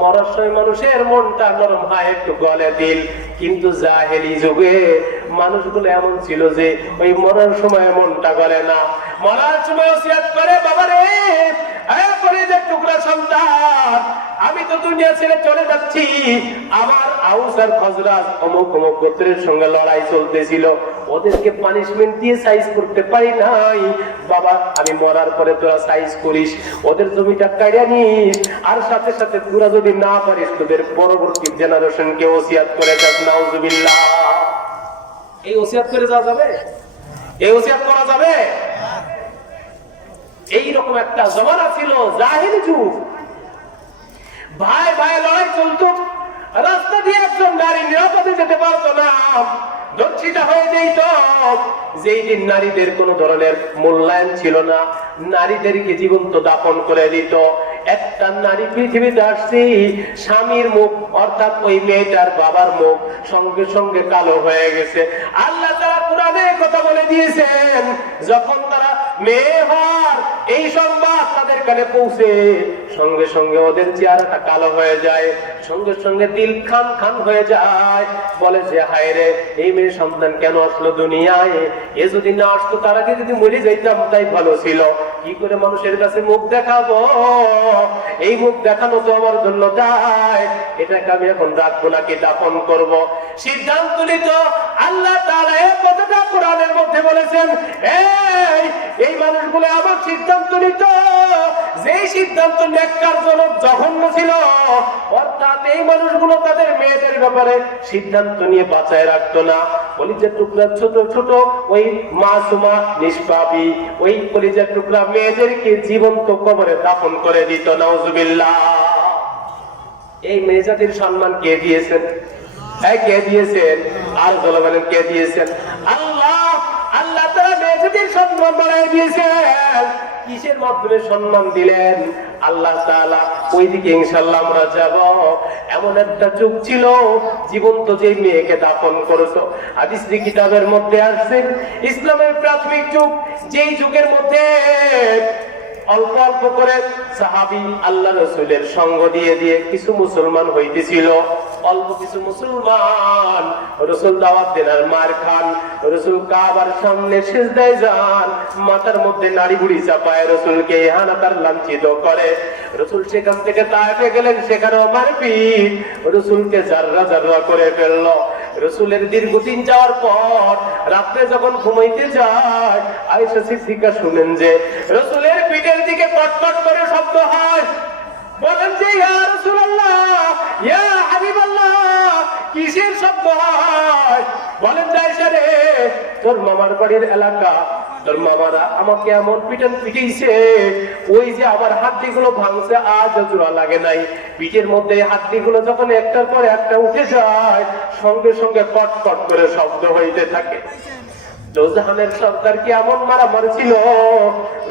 মরার সময় মানুষের মনটা নরম হয়, একটু গলে দিল। কিন্তু জাহেলি যুগে মানুষগুলো এমন ছিল যে ওই মরার সময় মনটা গলে না। মরার সময় ওসিয়ত করে, বাবা রে, টুকরা সন্তান, আমি তো দুনিয়া ছেড়ে চলে যাচ্ছি। আমার আউস আর খজরাজ অমুক অমুক গোত্রের সঙ্গে লড়াই চলতেছিল, ওদেরকে পানিশমেন্ট দিয়ে সাইজ করতে পারি নাই। বাবা, আমি মরার পরে তোরা সাইজ করিস, ওদের জমিটা কাইরা নিস, আর সাথে সাথে তোরা যদি না পারিস তোদের পরবর্তী জেনারেশনকে ওসিয়াত করে যাস। নাউজুবিল্লাহ। এই ওসিয়াত করে যাওয়া যাবে? এই ওসিয়াত করা যাবে? এইরকম একটা জমানা ছিল, জাহেলি যুগ। ভাই ভাই লড়াই চলতো, রাস্তা দিয়ে একজন নারী নিরাপদে যেতে পারতো না, দর্শিতা হয়ে যেত। যেই দিন নারীদের কোন ধরনের মূল্যায়ন ছিল না, নারীদেরকে জীবন্ত দাফন করে দিত। একটা নারী পৃথিবীতে আসছে, স্বামীর মুখ অর্থাৎ ওই মেয়েটার বাবার মুখ সঙ্গে সঙ্গে কালো হয়ে গেছে। আল্লাহ তাআলা কোরআনে কথা বলে দিয়েছেন, যখন তারা মেয়ে হওয়ার এই সংবাদ তাদের কানে পৌঁছে, সঙ্গে সঙ্গে ওদের চেহারাটা কালো হয়ে যায়, সঙ্গে সঙ্গে দিল খান খান হয়ে যায়। বলে যে হায় রে, এই মেয়ে সন্তান কেন আসলো দুনিয়ায়? এ যদি না আসতো, তার আগে যদি মরে যাইতাম তাই ভালো ছিল। কি করে মানুষের কাছে মুখ দেখাবো? এই মুখ দেখানো তো আমার জন্য দায়। এটাকে আমি এখন রাখবো নাকি দাফন করব? সিদ্ধান্ত নিত আল্লাহ তাআলা। এই কথাটা কোরআনের মধ্যে বলেছেন, এই মানুষগুলো আমার সিদ্ধান্ত নিত, যেই সিদ্ধান্ত নেককারজনক জঘন্য ছিল। অর্থাৎ এই মানুষগুলো তাদের মেয়েদের ব্যাপারে সিদ্ধান্ত নিয়ে বাঁচায় রাখতো না। কলিজার টুকরা ছোট ছোট ওই মাসুমা নিষ্পাপী ওই কলিজার টুকরা মেয়েদেরকে জীবন্ত কবরে দাফন করে দিত। নাউজুবিল্লাহ। এই মেয়ে জাতির সম্মান কে দিয়েছেন? কে দিয়েছেন? আর বলেন কে দিয়েছেন? আল্লাহ। আল্লাহ তাআলা মেয়ে জাতির সম্মান বাড়ায় দিয়েছেন। কিসের মাধ্যমে সম্মান দিলেন? আল্লাহ তাআলা ওইদিকে ইনশাআল্লাহ আমরা যাব। এমন একটা যুগ ছিল, জীবন্ত যে মেয়েকে দাফন করতো। হাদিসের কিতাবের মধ্যে আসছে, ইসলামের প্রাথমিক যুগ, যেই যুগের মধ্যে অল্প অল্প করে সাহাবী আল্লাহ রাসূলের সঙ্গ দিয়ে দিয়ে কিছু মুসলমান হইতেছিল। অল্প কিছু মুসলমান রাসূল দাওয়াত দেন আর মার খান। রাসূল কাবার সামনে সিজদায় যান, মাথার মধ্যে নাড়ি বুড়ি চাপায় রাসূলকে ইহানাত আর লাঞ্ছিত করে। রাসূল সেখান থেকে তায়েফে গেলেন, সেখানেও মারপিট, রাসূলকে জাররা জাররা করে ফেললো। রাসূলের দীর্ঘদিন যাওয়ার পর রাতে যখন ঘুমাইতে যায়, আয়েশা সিদ্দিকা শুনেন যে রাসূলের পিঠের দিকে কটকট করে শব্দ হয়। বলেন যে ইয়া রাসূলুল্লাহ, ইয়া হাবিবাল্লাহ, কিসের শব্দ হয়? বলেন যে আয়েশা রে, তোর মামার বাড়ির এলাকা, তোর মামারা আমাকে এমন পিটন পিটিয়েছে, ওই যে আমার হাড্ডিগুলো ভাঙছে, আজ জোড়া লাগে নাই। পিঠের মধ্যে হাড্ডিগুলো যখন একটার পর একটা উঠে যায়, সঙ্গে সঙ্গে কটকট করে শব্দ হইতে থাকে। দোজাহানের সরকার কি এমন মারামারি ছিল,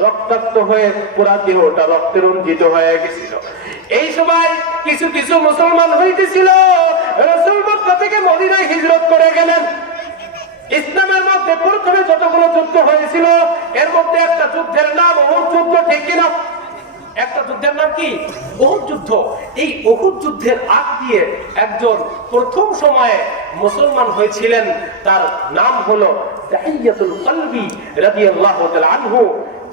রক্তাক্ত হয়ে পুরা দেহটা রক্তে রঞ্জিত হয়ে গেছিল। এই সময় কিছু কিছু মুসলমান হইতেছিল। রাসূল মক্কা থেকে মদিনায় হিজরত করে গেলেন। ইসলামের মধ্যে প্রথমে যতগুলো যুদ্ধ হয়েছিল, এর মধ্যে একটা যুদ্ধের নাম উহুদ যুদ্ধ, ঠিক কিনা? একটা যুদ্ধের নাম কি? উহুদ যুদ্ধ। এই উহুদ যুদ্ধের আগ দিয়ে একজন প্রথম সময়ে মুসলমান হয়েছিলেন, তার নাম হলো দাহিয়াতুল কলবি রাদিয়াল্লাহু তাআলা আনহু,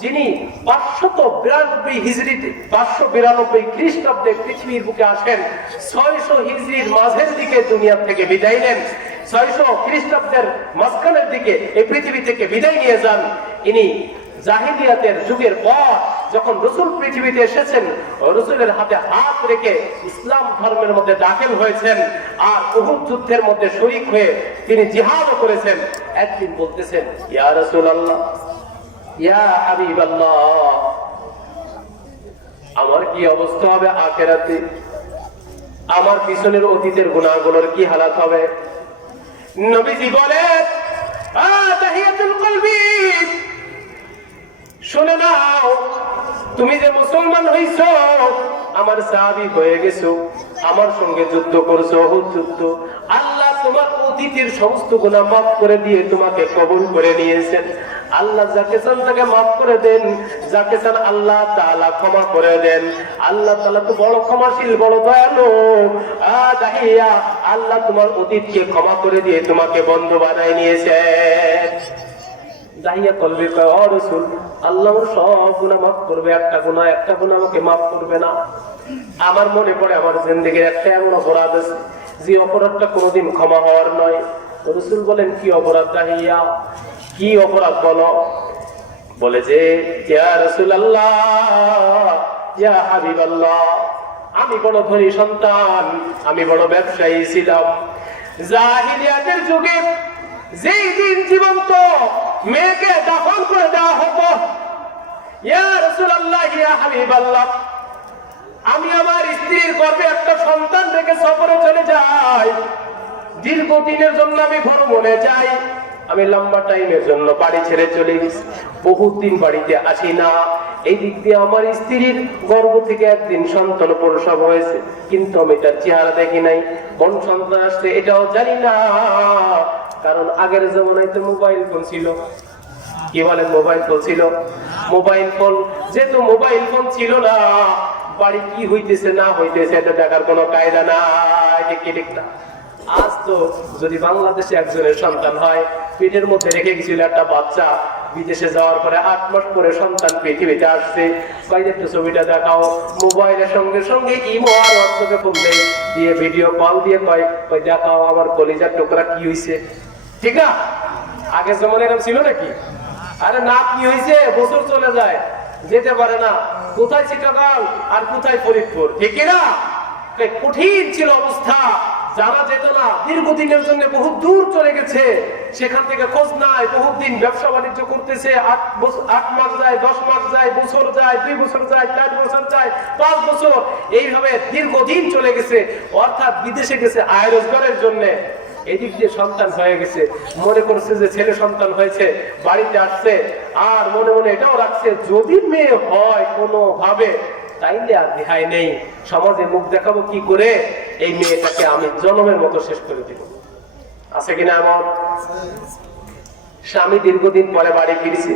যিনি 592 হিজরিতে 592 খ্রিস্টাব্দে পৃথিবীর বুকে আসেন। 600 হিজরির মাঝের দিকে দুনিয়া থেকে বিদায় নেন। 600 খ্রিস্টাব্দের মাঝখানের দিকে এই পৃথিবী থেকে বিদায় নিয়ে যান। ইনি জাহিলিয়াতের যুগের পর যখন রাসূল পৃথিবীতে এসেছেন, রাসূলের হাতে হাত রেখে ইসলাম ধর্মের মধ্যে দাখিল হয়েছেন, আর উহুদ যুদ্ধের মধ্যে শরীক হয়ে তিনি জিহাদও করেছেন। একদিন বলতেছেন, ইয়া রাসূলুল্লাহ, ইয়া হাবিবাল্লাহ, আমার কি অবস্থা হবে আখিরাতে? আমার পিছনের অতীতের গুনাহগুলোর কি হালাত হবে? নবীজি বলেন, তাহিয়াতুল কলবি, শুনে নাও, তুমি যে মুসলমান হইছো, আমার সাহাবী হয়ে গেছো, আমার সঙ্গে যুদ্ধ করছো, উহুদ যুদ্ধ, আল্লাহ তোমার অতীতের সমস্ত গুনাহ মাফ করে দিয়ে তোমাকে কবুল করে নিয়েছেন। আল্লাহ যাকে চান তাকে মাফ করে দেন, যাকে চান আল্লাহ তাআলা ক্ষমা করে দেন। আল্লাহ তাআলা তো বড় ক্ষমাশীল, বড় দয়ালু। দাহিয়া আল্লাহ তোমার অতীতকে ক্ষমা করে দিয়ে তোমাকে বন্ধু বানায় নিয়েছেন। দাহিয়া কলবে কয়, ও রাসূল, আল্লাহ আমার সব গুনাহ মাফ করবে, একটা গুনাহ আমাকে মাফ করবে না। আমার মনে পড়ে আমার জিন্দেগির একটা এমন অপরাধ আছে যে অপরাধটা কোনোদিন ক্ষমা হওয়ার নয়। রাসূল বলেন, কি অপরাধ দাহিয়া, কি অপরাধ বলো? বলে যে, ইয়া রাসূলুল্লাহ, ইয়া হাবিবাল্লাহ, আমি বড় ধনী সন্তান, আমি বড় ব্যবসায়ী ছিলাম। জাহিলিয়াতের যুগে যেই দিন জীবন্ত মেয়েকে দাফন করে দেওয়া হতো, ইয়া রাসূলুল্লাহ, ইয়া হাবিবাল্লাহ, আমি আমার স্ত্রীর গর্ভে একটা সন্তান রেখে সফরে চলে যাই। দীর্ঘদিনের জন্য আমি ভ্রমণে যাই, আমি লম্বা টাইমের জন্য বাড়ি ছেড়ে চলে গেছি, বহুত দিন বাড়িতে আসি না। এই দিক দিয়ে আমার স্ত্রীর গর্ভ থেকে একদিন সন্তান প্রসব হয়েছে, কিন্তু আমি তার চেহারা দেখি নাই, কোন সন্তান আসছে এটাও জানি না। কারণ আগের জমানায় তো মোবাইল ফোন ছিল। কি বলেন? মোবাইল ফোন ছিল। মোবাইল ফোন যেহেতু মোবাইল ফোন ছিল না, বাড়ি কি হইতেছে না হইতেছে এটা দেখার কোনো কায়দা নাই, ঠিক না? আজ তো যদি বাংলাদেশে একজনের সন্তান হয়, পেটের মধ্যে রেখে গেছিল একটা বাচ্চা, বিদেশে যাওয়ার পরে 8 মাস পরে সন্তান পৃথিবীতে আসছে, কই একটু ছবিটা দেখাও। মোবাইলের সঙ্গে সঙ্গে ইমো আর হোয়াটসঅ্যাপে ফোন দিয়ে ভিডিও কল দিয়ে কই দেখাও আমার কলিজার টুকরা কি হইছে, ঠিক না? আগে যেমন এরকম ছিল নাকি? আরে না, কি হইছে, বছর চলে যায়, যেতে পারে না, কোথায় চিটাগাং আর কোথায় ফরিদপুর, ঠিক না? কঠিন ছিল অবস্থা, যারা যেত না, দীর্ঘদিনের জন্য বহু দূর চলে গেছে, সেখান থেকে খোঁজ নাই, বহুত দিন ব্যবসা বাণিজ্য করতেছে, 8 মাস যায়, 10 মাস যায়, বছর যায়, 2 বছর যায়, 4 বছর যায়, 5 বছর, এইভাবে দীর্ঘদিন চলে গেছে, অর্থাৎ বিদেশে গেছে আয় রোজগারের জন্য। এদিক দিয়ে সন্তান হয়ে গেছে, মনে করছে যে ছেলে সন্তান হয়েছে, বাড়িতে আসছে, আর মনে মনে এটাও রাখছে যদি মেয়ে হয় কোনো ভাবে তাইলে আর রেহাই নেই, সমাজে মুখ দেখাবো কি করে, এই মেয়েটাকে আমি জনমের মতো শেষ করে দিব। আছে কিনা এমন? স্বামী দীর্ঘদিন পরে বাড়ি ফিরছে,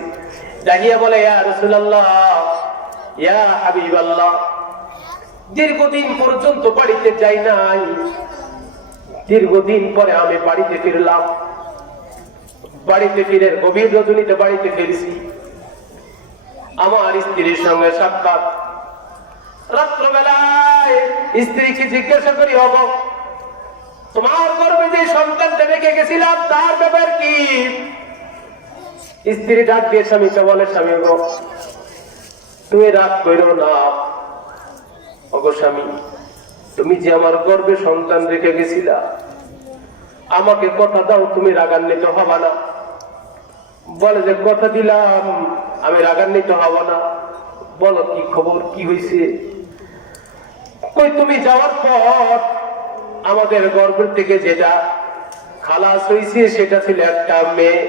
দাহিয়া বলে, ইয়া রাসূলুল্লাহ, ইয়া হাবিবাল্লাহ, দীর্ঘদিন পর্যন্ত বাড়িতে যাই নাই, দীর্ঘদিন পরে আমি বাড়িতে ফিরলাম। বাড়িতে ফিরে গভীর রজনীতে বাড়িতে ফিরেছি, আমার স্ত্রীর সঙ্গে সাক্ষাৎ। রাত্রবেলায় স্ত্রীকে জিজ্ঞাসা করি, হব তোমার গর্ভে যে সন্তানটা রেখে গেছিলাম তার ব্যাপার কি? স্ত্রী ডাক দিয়ে স্বামীকে বলে, স্বামী গো, তুমি রাগ করো না, ওগো স্বামী, তুমি যে আমার গর্ভে সন্তান রেখে গেছিলা, আমাকে কথা দাও তুমি রাগান্বিত হবা না। বলে যে, কথা দিলাম, আমি রাগান্বিত হব না। বলো কি খবর, কি হয়েছে? কই তুমি যাওয়ার পর আমাদের গর্ভের থেকে যেটা খালাস হয়েছে সেটা ছিল একটা মেয়ে,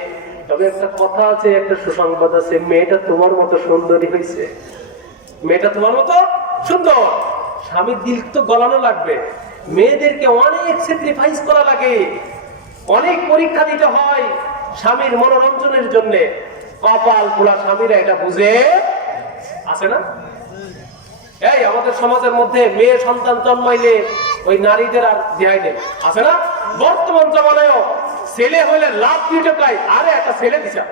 তবে একটা কথা আছে, একটা সুসংবাদ আছে, মেয়েটা তোমার মতো সুন্দরী হয়েছে। মেয়েটা তোমার মতো সুন্দর। স্বামীর দিল তো গলানো লাগবে, মেয়েদেরকে অনেক স্যাক্রিফাইস করা লাগে, অনেক পরীক্ষা দিতে হয় স্বামীর মনোরঞ্জনের জন্য। কপাল পোড়া স্বামীরা এটা বুঝে, আছে না? এই আমাদের সমাজের মধ্যে মেয়ে সন্তান জন্মাইলে ওই নারীদের আর রেহাই নেই, আছে না? বর্তমান জমানায়ও ছেলে হইলে লাভ দিয়ে টাকায়, আরে একটা ছেলে দিছে,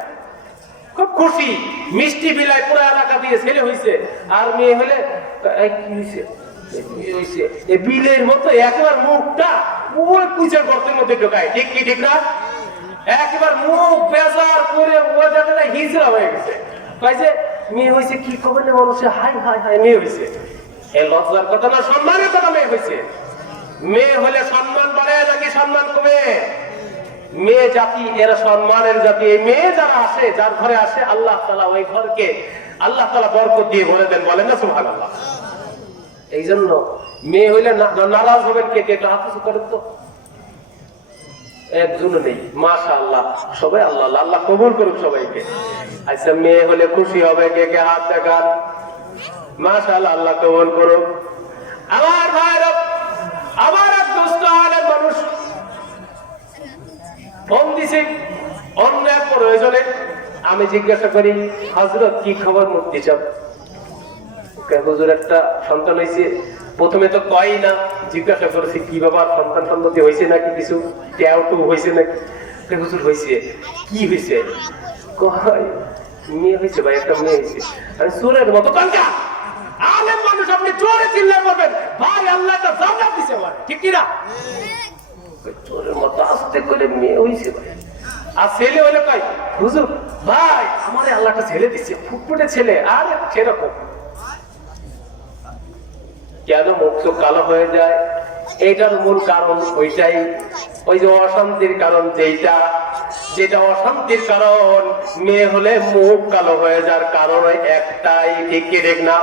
খুব খুশি, মিষ্টি বিলায় পুরো এলাকা দিয়ে ছেলে হইছে। আর মেয়ে হলে কি হইছে, এই বিলের মতো একবার মুখটা ওই কুচের গর্তের মধ্যে ঢোকায়, ঠিক কি ঠিক না? একবার মুখ বেজার করে ও জায়গাটা হিজড়া হয়ে গেছে, কইছে মেয়ে হইছে, কি খবর নেই মানুষে, হাই হাই হাই মেয়ে হইছে। এই লজ্জার কথা না, সম্মানের কথা। মেয়ে হইছে, মেয়ে হলে সম্মান বাড়ে নাকি সম্মান কমে? মেয়ে জাতি এরা সম্মানের জাতি। এই মেয়ে যারা আসে, যার ঘরে আসে, আল্লাহ তাআলা ওই ঘরকে আল্লাহ তাআলা বরকত দিয়ে ভরে দেন, বলেন না সুবহানাল্লাহ। এই জন্য মেয়ে হইলে নারাজ হবেন কে কে, একটু হাত উঁচু করেন তো। একজনও নেই, মাশাআল্লাহ, সবাই আল্লাহ আল্লাহ কবুল করুক সবাইকে। আচ্ছা, মেয়ে হলে খুশি হবে কে কে, হাত দেখান। মাশাআল্লাহ, আল্লাহ কবুল করুক। আমার ভাইরা, আমার এক দোস্ত আলেম মানুষ, কয়জনে? আমি জিজ্ঞাসা করি, হযরত কি খবর মুফতি সাহেব? হুজুর একটা সন্তান হয়েছে। প্রথমে তো কয় না, জিজ্ঞাসা করেছি কি ব্যাপার, সন্তান সন্ততি হয়েছে নাকি, কিছু ট্যাউটু হয়েছে নাকি? হুজুর হয়েছে। কি হয়েছে? কয় মেয়ে হয়েছে ভাই, একটা মেয়ে হয়েছে। আমি চোরের মতো কালকা আলেম মানুষ, আপনি জোরে চিল্লায় বলবেন ভাই আল্লাহ একটা জান্নাত দিছে ভাই, ঠিক কি না? চোরের মতো আস্তে করে মেয়ে হয়েছে ভাই। আর ছেলে হলে কয় হুজুর ভাই আমার আল্লাহ একটা ছেলে দিচ্ছে, ফুটফুটে ছেলে। আর সেরকম কেন মুখ চোখ কালো হয়ে যায়? এইটার মূল কারণ ওইটাই, ওই যে অশান্তির কারণ, যেটা অশান্তির কারণ। মেয়ে হলে মুখ কালো হয়ে যাওয়ার কারণ একটাই, ঠিক কি ঠিক না?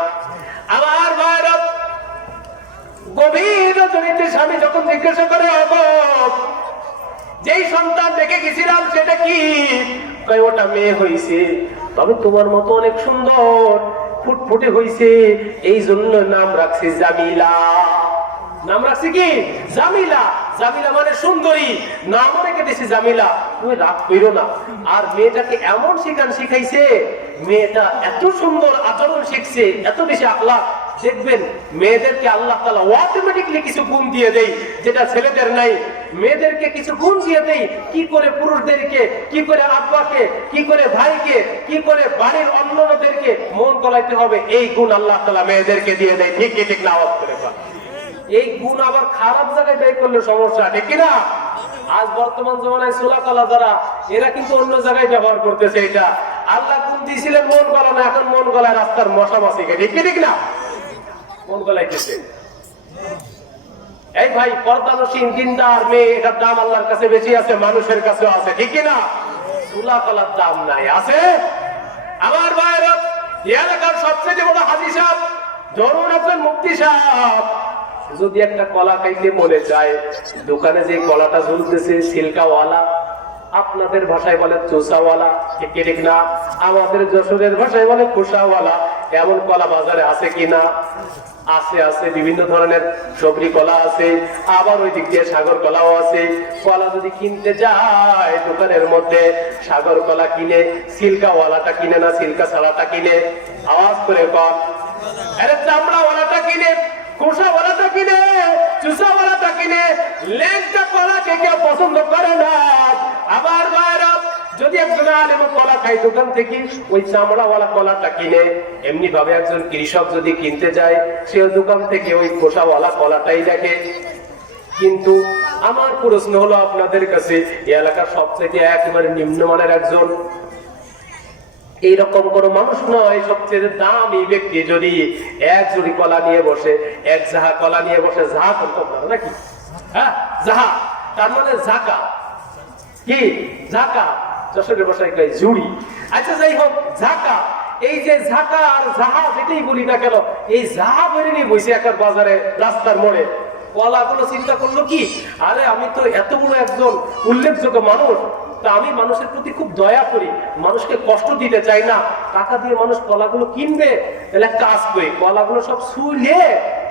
আমার ভাইরা গভীর রজনীতে স্বামী যখন জিজ্ঞাসা করে, যেই সন্তান দেখে গেছিলাম সেটা কি? ওটা মেয়ে হয়েছে, তবে তোমার মতো অনেক সুন্দর, ফুটফুটে হয়েছে, এই জন্য নাম রাখছি জামিলা। নাম রাখছি কি? জামিলা। জামিলা মানে সুন্দরী, নাম রেখে দিয়েছি জামিলা। তুমি রাগ করো না। আর মেয়েটাকে এমন শিখাইছে, মেয়েটা এত সুন্দর আচরণ শিখছে, এত বেশি আখলাক। দেখবেন মেয়েদেরকে আল্লাহ তাআলা অটোমেটিক্যালি কিছু গুণ দিয়ে দেয় যেটা ছেলেদের নাই। মেয়েদেরকে কিছু গুণ দিয়ে দেয়, কি করে পুরুষদেরকে, কি করে আব্বাকে, কি করে ভাইকে, কি করে বাড়ির অন্যদেরকে মন গলাইতে হবে, এই গুণ আল্লাহ তাআলা মেয়েদেরকে দিয়ে দেয়। ঠিক কি ঠিক না? আওয়াজ করে বল। এই গুণ আবার খারাপ জায়গায় ব্যয় করলে সমস্যা, ঠিক কিনা? আজ বর্তমান জমানায় সুলাকালা যারা, এরা কিন্তু অন্য জায়গায় ব্যবহার করতেছে এটা। আল্লাহ গুণ দিয়েছিলেন মন গলানো, এখন মন গলায় রাস্তার মশা মাছিকে, ঠিক কি ঠিক না? মন গলাইতেছে। এই ভাই পর্দানসীন দিনদার মেয়ে, এটার দাম আল্লাহর কাছে বেশি আছে, মানুষের কাছেও আছে, ঠিক কিনা? সুলাকালার দাম নাই, আছে? আমার ভাইরা, এলাকার সবচেয়ে বড় হাজী সাহেব, ধরুন একজন মুফতি সাহেব, যদি একটা কলা খাইতে মনে চায়, দোকানে যে কলাটা ঝুলতেছে সিল্কাওয়ালা, আপনাদের ভাষায় বলে চোষাওয়ালা, ঠিক ঠিক না? আমাদের যশোরের ভাষায় বলে খোসাওয়ালা। এমন কলা বাজারে আছে কিনা? আছে, আছে। বিভিন্ন ধরনের সবরি কলা আছে, আবার ওই দিক দিয়ে সাগর কলাও আছে। কলা যদি কিনতে যায় দোকানের মধ্যে, সাগর কলা কিনে, সিল্কাওয়ালাটা কিনে না সিল্কা ছাড়াটা কিনে? আওয়াজ করে কর। আরে চামড়াওয়ালাটা কিনে, খোসাওয়ালাটা কিনে, চুষাওয়ালাটা কিনে, লেংটা কলাকে কেউ পছন্দ করে না। আবার ভাইরা, যদি একজন আলেম কলা খায় দোকান থেকে, ওই চামড়াওয়ালা কলাটা কিনে। এমনি ভাবে একজন কৃষক যদি কিনতে যায়, সে দোকান থেকে ওই খোসাওয়ালা কলাটাই দেখে। কিন্তু আমার প্রশ্ন হলো আপনাদের কাছে, এই এলাকার সবচেয়ে একেবারে নিম্নমানের একজন, এইরকম কোন মানুষ নয়, সবচেয়ে দামি ব্যক্তি যদি এক জুড়ি কলা নিয়ে বসে, এক জাহা কলা নিয়ে বসে, জাহা করতে পারে নাকি? হ্যাঁ, জাহা তার মানে জাকা। কি জাকা? যশোরের ভাষায় কয় জুড়ি। আচ্ছা যাই হোক, জাকা, এই যে জাকা আর জাহা যেটাই বলি না কেন, এই জাহা বলে নিয়ে বসে একটা বাজারে রাস্তার মোড়ে, কলাগুলো চিন্তা করলো কি, আরে আমি তো এত বড় একজন উল্লেখযোগ্য মানুষ, তা আমি মানুষের প্রতি খুব দয়া করি, মানুষকে কষ্ট দিতে চাই না, টাকা দিয়ে মানুষ কলাগুলো কিনবে, তাহলে একটা কাজ করি, কলাগুলো সব ছুলে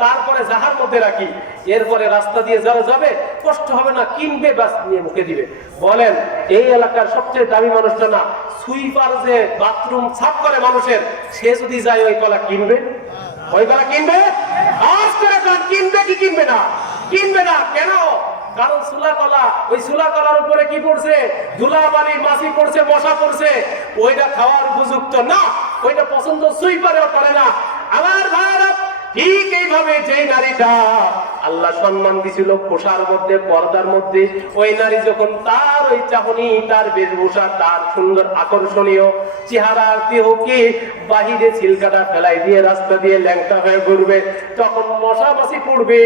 তারপরে জাহার মধ্যে রাখি, এরপরে রাস্তা দিয়ে যারা যাবে কষ্ট হবে না, কিনবে ব্যাস নিয়ে মুখে দিবে। বলেন এই এলাকার সবচেয়ে দামি মানুষটা না, সুইপার যে বাথরুম সাফ করে মানুষের, সে যদি যায় ওই কলা কিনবে? ওই কলা কিনবে? আজ করে কিনবে কি কিনবে না? কিনবে না। কেন? কারণ সুলা কলা, ওই সুলা কলার উপরে কি পড়ছে? ধুলাবালি, মাছি পড়ছে, মশা পড়ছে, ওইটা খাওয়ার উপযুক্ত না, ওইটা পছন্দ সুইপারেও করে না। আমার ভাইরা, ঠিক এইভাবে যেই নারীটা আল্লাহ সম্মান দিছিল পোশার মধ্যে, পর্দার মধ্যে, ওই নারী যখন তার ওই চাহনি, তার বেশভূষা, তার সুন্দর আকর্ষণীয় চেহারার দেহকে বাহিরে ছিলকাটা ফেলাই দিয়ে রাস্তা দিয়ে ল্যাংটা হয়ে ঘুরবে, তখন মশা মাছি পড়বে।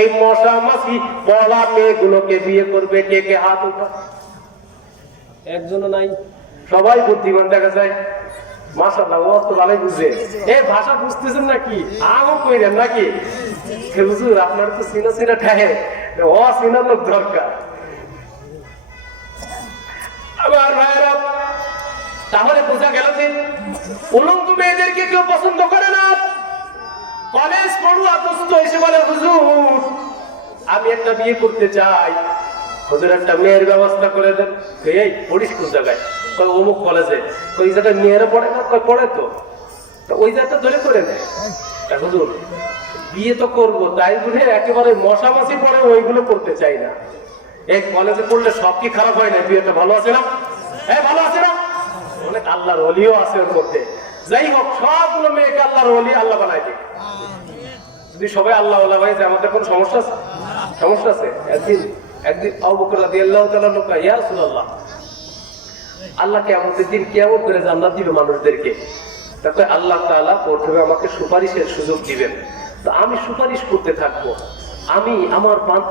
এই মশা মাছি পড়া মেয়েগুলোকে বিয়ে করবে। কে কে হাত উঠা? একজনও নাই, সবাই বুদ্ধিমান দেখা যায়। মাশাআল্লাহ, ও তো ভালোই বুঝে। এই ভাষা বুঝতেছেন নাকি? আমও কইরেন নাকি? হুজুর আপনার তো সিনা সিনা ঠাহে, ও সিনা লোক দরকার। আবার ভাইরা, তাহলে বোঝা গেল যে উলঙ্গ মেয়েদেরকে কেউ পছন্দ করে না। কলেজ পড়ুয়া দোস্ত এসে বলে, হুজুর আমি একটা বিয়ে করতে চাই, হুজুর একটা মেয়ের ব্যবস্থা করে দেন। এই পড়িস কোন জায়গায়? অমুক কলেজে, ওই যেটা মেয়েরা পড়ে না, পড়ে তো ওই জায়গাটা ধরে করে নেয়। হুজুর বিয়ে তো করবো, তাই বলে একেবারে মশামাছি পড়ে ওইগুলো করতে চাই না। এই কলেজে পড়লে সব কি খারাপ হয় না? বিয়েটা ভালো আছে না? হ্যাঁ ভালো আছে না? অনেক আল্লাহর ওলিও আছে ওর মধ্যে। যাই হোক, সবগুলো মেয়েকে আল্লাহর ওলি আল্লাহ বানায় দিই। যদি সবাই আল্লাহ ওলা ভাই যে আমাদের কোনো সমস্যা আছে? সমস্যা আছে। একদিন আবু বকর রাদিয়াল্লাহু তাআলা লোকা, ইয়া রাসূলুল্লাহ, আল্লাহ কিয়ামতের দিন কিয়ামত করে জান্নাত দিবে মানুষদেরকে। তারপরে আল্লাহ তাআলা প্রথমে আমাকে সুপারিশের সুযোগ দিবেন। তো আমি সুপারিশ করতে থাকবো, আমি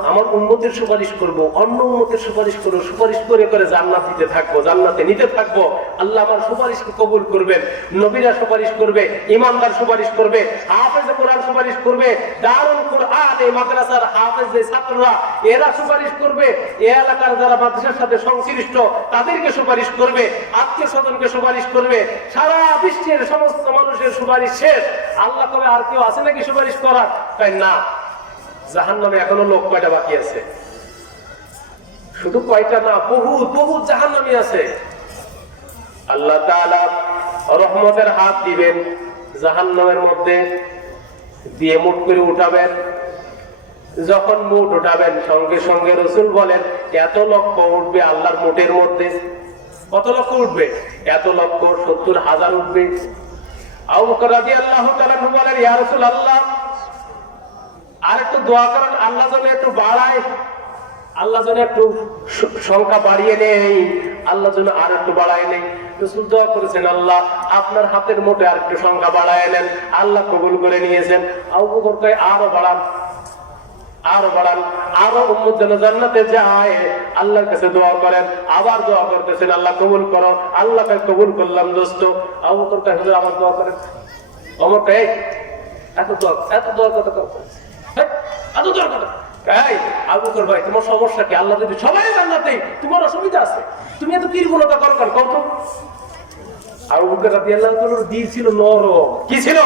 আমার উম্মতের সুপারিশ করব, অন্য উম্মতের সুপারিশ করবো, সুপারিশ করে করে জান্নাত দিতে থাকবো, জান্নাতে নিতে থাকবো। আল্লাহ আমার সুপারিশকে কবুল করবেন। নবীরা সুপারিশ করবে, ইমানদার সুপারিশ করবে, হাফেজে কোরআন সুপারিশ করবে, দারুল কুরআন এই মাদ্রাসার হাফেজ যে ছাত্ররা এরা সুপারিশ করবে, এই এলাকার যারা মাদ্রাসার সাথে সংশ্লিষ্ট তাদেরকে সুপারিশ করবে, আত্মীয় স্বজনকে সুপারিশ করবে, সারা বিশ্বের সমস্ত মানুষের সুপারিশ শেষ। আল্লাহ কবে আর কেউ আছে নাকি সুপারিশ করার? তাই না। জাহান্নামে এখনো লোক কয়টা বাকি আছে? শুধু কয়টা না, বহুত বহুত জাহান্নামী আছে। আল্লাহ তাআলা রহমতের হাত দিবেন জাহান্নামের মধ্যে, দিয়ে মুঠ করে উঠাবেন। যখন মুঠ উঠাবেন সঙ্গে সঙ্গে রাসূল বলেন এত লক্ষ উঠবে আল্লাহর মুঠের মধ্যে। কত লক্ষ উঠবে? এত লক্ষ ৭০,০০০ উঠবে। আবু বকর রাদিয়াল্লাহু তাআলা বলেন, ইয়া রাসূলুল্লাহ, আর একটু দোয়া করেন, আল্লাহ যেন একটু বাড়ায়, আল্লাহ যেন একটু সংখ্যা বাড়িয়ে নেই, আল্লাহ যেন আর একটু বাড়ায় নেই। রাসূল দোয়া করেছেন, আল্লাহ আপনার হাতের মুঠে আর একটু সংখ্যা বাড়ায় নেন। আল্লাহ কবুল করে নিয়েছেন। আবু বকর কয় আরো বাড়ান, আরো বাড়ান, আরো উম্মত যেন জান্নাতে যায়। আল্লাহর কাছে দোয়া করেন, আবার দোয়া করতেছেন, আল্লাহ কবুল করো। আল্লাহ কয় কবুল করলাম দোস্ত। আবু বকর কয় হুজুর আবার দোয়া করেন। ওমর কয় এত দোয়া কথা আবু বকর ভাই তোমার সমস্যা কি? আল্লাহ যদি সবাই জান্নাতে, তোমার অসুবিধা আছে? তুমি এত কিরবলতা করো কেন? কত আবু বকর রাদিয়াল্লাহু তাআলার দিল ছিল নরম। কি ছিল?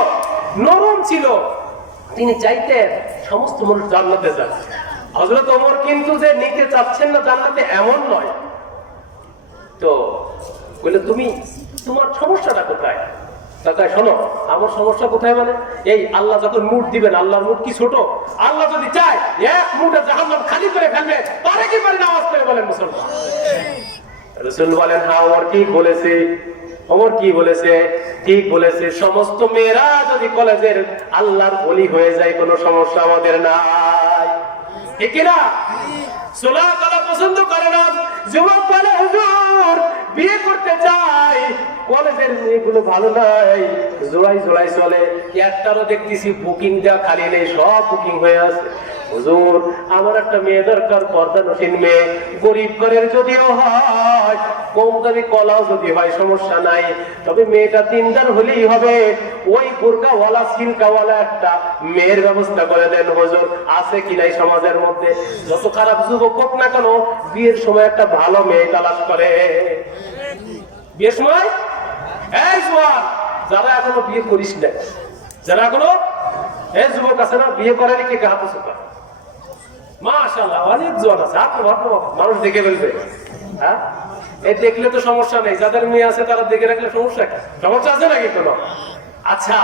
নরম ছিল। তিনি চাইতেন সমস্ত মানুষ জান্নাতে যান। হযরত ওমর কিন্তু যে নিতে চাচ্ছেন না জান্নাতে এমন নয়। তো বলে তুমি তোমার সমস্যাটা কোথায়? তাই শোনো, আমার সমস্যা কোথায় মানে এই, আল্লাহ যখন মুঠ দিবেন, আল্লাহর মুঠ কি ছোট? আল্লাহ যদি চায় এক মুঠে জাহান্নাম খালি করে ফেলবে, পারে কি পারে না? আওয়াজ করে বলেন মুসলমান। রাসূল বলেন, হ্যাঁ ওমর ঠিক বলেছে। ওমর কি বলেছে? ঠিক বলেছে। সমস্ত মেয়েরা যদি কলেজের আল্লাহর ওলি হয়ে যায় কোনো সমস্যা আমাদের নাই, ঠিক না? সোলা কলা পছন্দ করে না। যুবক বলে হুজুর বিয়ে করতে চাই, কলেজের মেয়েগুলো ভালো নাই, জোড়াই জোড়াই চলে, একটারও দেখতেছি বুকিং দেওয়া খালি নেই, সব বুকিং হয়ে আছে। হুজুর আমার একটা মেয়ে দরকার, পর্দানসীন মেয়ে, গরিব ঘরের যদিও হয়, কম দামি কলাও যদি হয় সমস্যা নাই, তবে মেয়েটা দিনদার হলেই হবে। ওই বোরকাওয়ালা সিল্কাওয়ালা একটা মেয়ের ব্যবস্থা করে দেন হুজুর। আছে কি নাই সমাজের মধ্যে? যত খারাপ যুবক হোক না কেন, বিয়ের সময় একটা ভালো মেয়ে তালাশ করে। বিয়ের সময় এই জোয়ান যারা এখনো বিয়ে করিস না, যারা এখনো এই যুবক আছে না বিয়ে করেনি, কে হাত চোখা? মাশাআল্লাহ অনেক জোয়ান আছে, মানুষ দেখে ফেলবে। হ্যাঁ এই দেখলে তো সমস্যা নেই, যাদের মেয়ে আছে তারা দেখে রাখলে সমস্যা কি? সমস্যা আছে নাকি কোনো? আচ্ছা